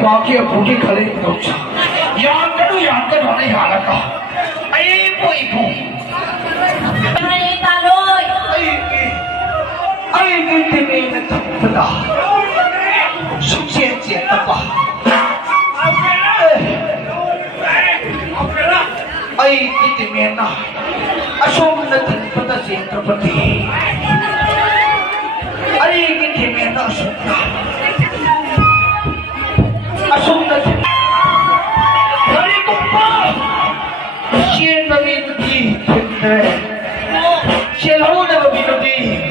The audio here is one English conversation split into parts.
과학의 보기 갈래는 없죠. 양가도 양가도 양가다. 아이고 이고. 아이고 때문에 답답하다. 숙제했지 답답. 아이고 때문에 나 아쉬움은 답답하다 생각하다. 아이고 때문에 나 아쉽다. 아쉽다. 다리 똑바. 시에나 믿기 때문에. 시에나 믿기.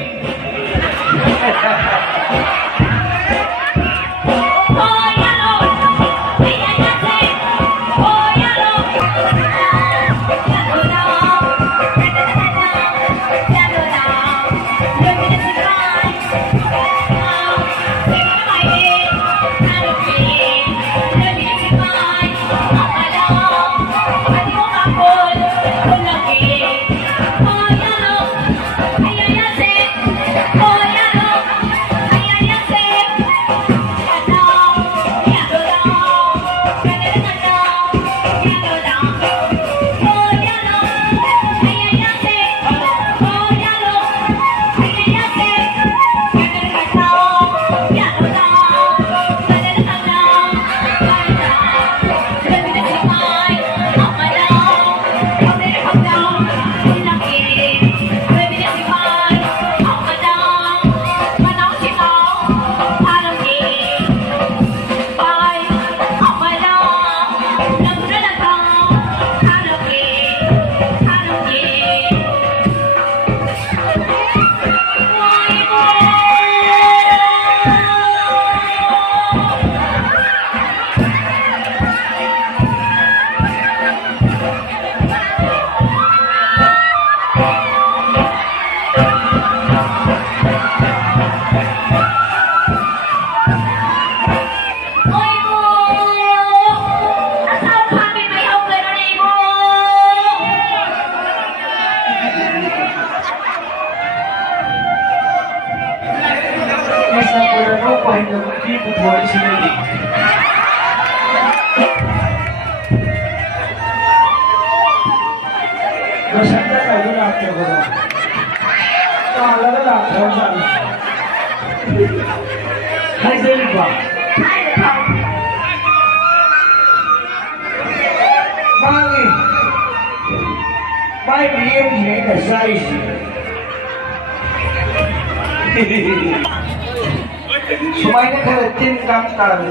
Semuanya kalau tim kantor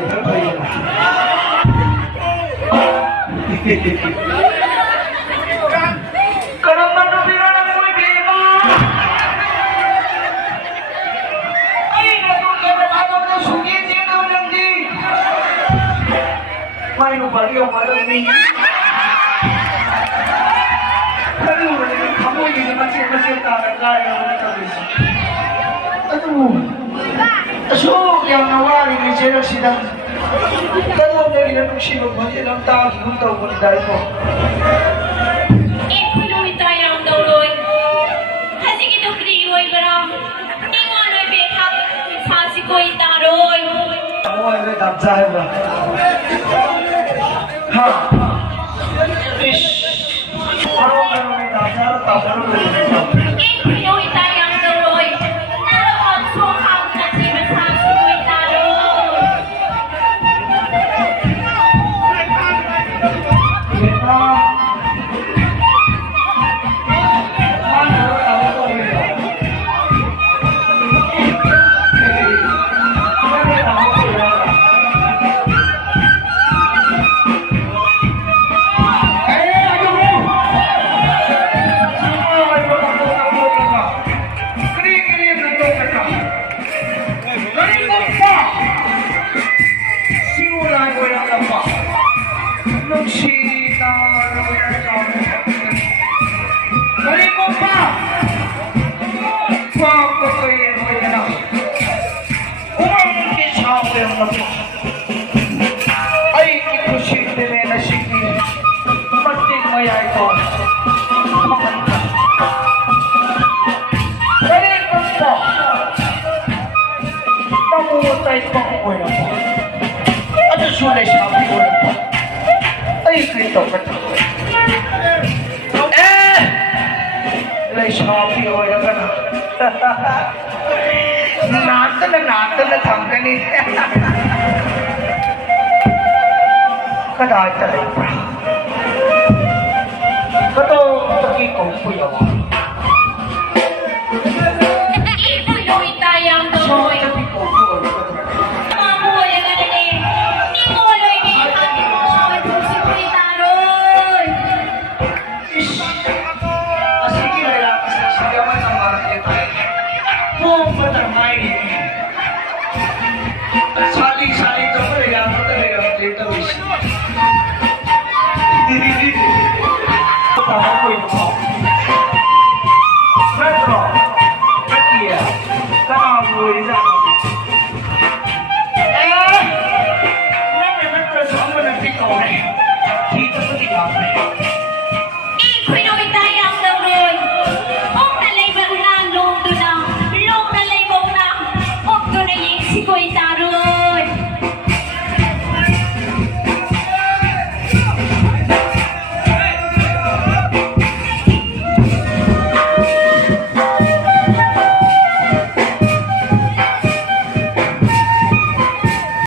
kalau mana bilang aku bego, ay nado kalau ako na sugit yan ako lang di, may nubaliw malam ni, kalau kamu ini masih tarik kaya ako kabis, aduh. So, yang nawari ni Jerry sidang dalawang na rin anong sinubhan ilang tao hinuntaw mo ni dahil mo. Kuloy tayo ang dauloy. Kasi ito kriyoy barang. Ingon ay behak. Sasi ko itaroy. Ako ay may damsahe ba? Ha? Ish! Parang ka na may damsahe at tapos na rin. Kuloy tayo ang dauloy. Naroon so hang na siya sasi ko itaroy. Ay, ito si Terena Siki. Mating maya ito. Makanta. Balikan po. Mamutay pa ko po. At susunod आप ही होएगा ना नाचन थमकनी कदा चले कतो तकी को पुयवा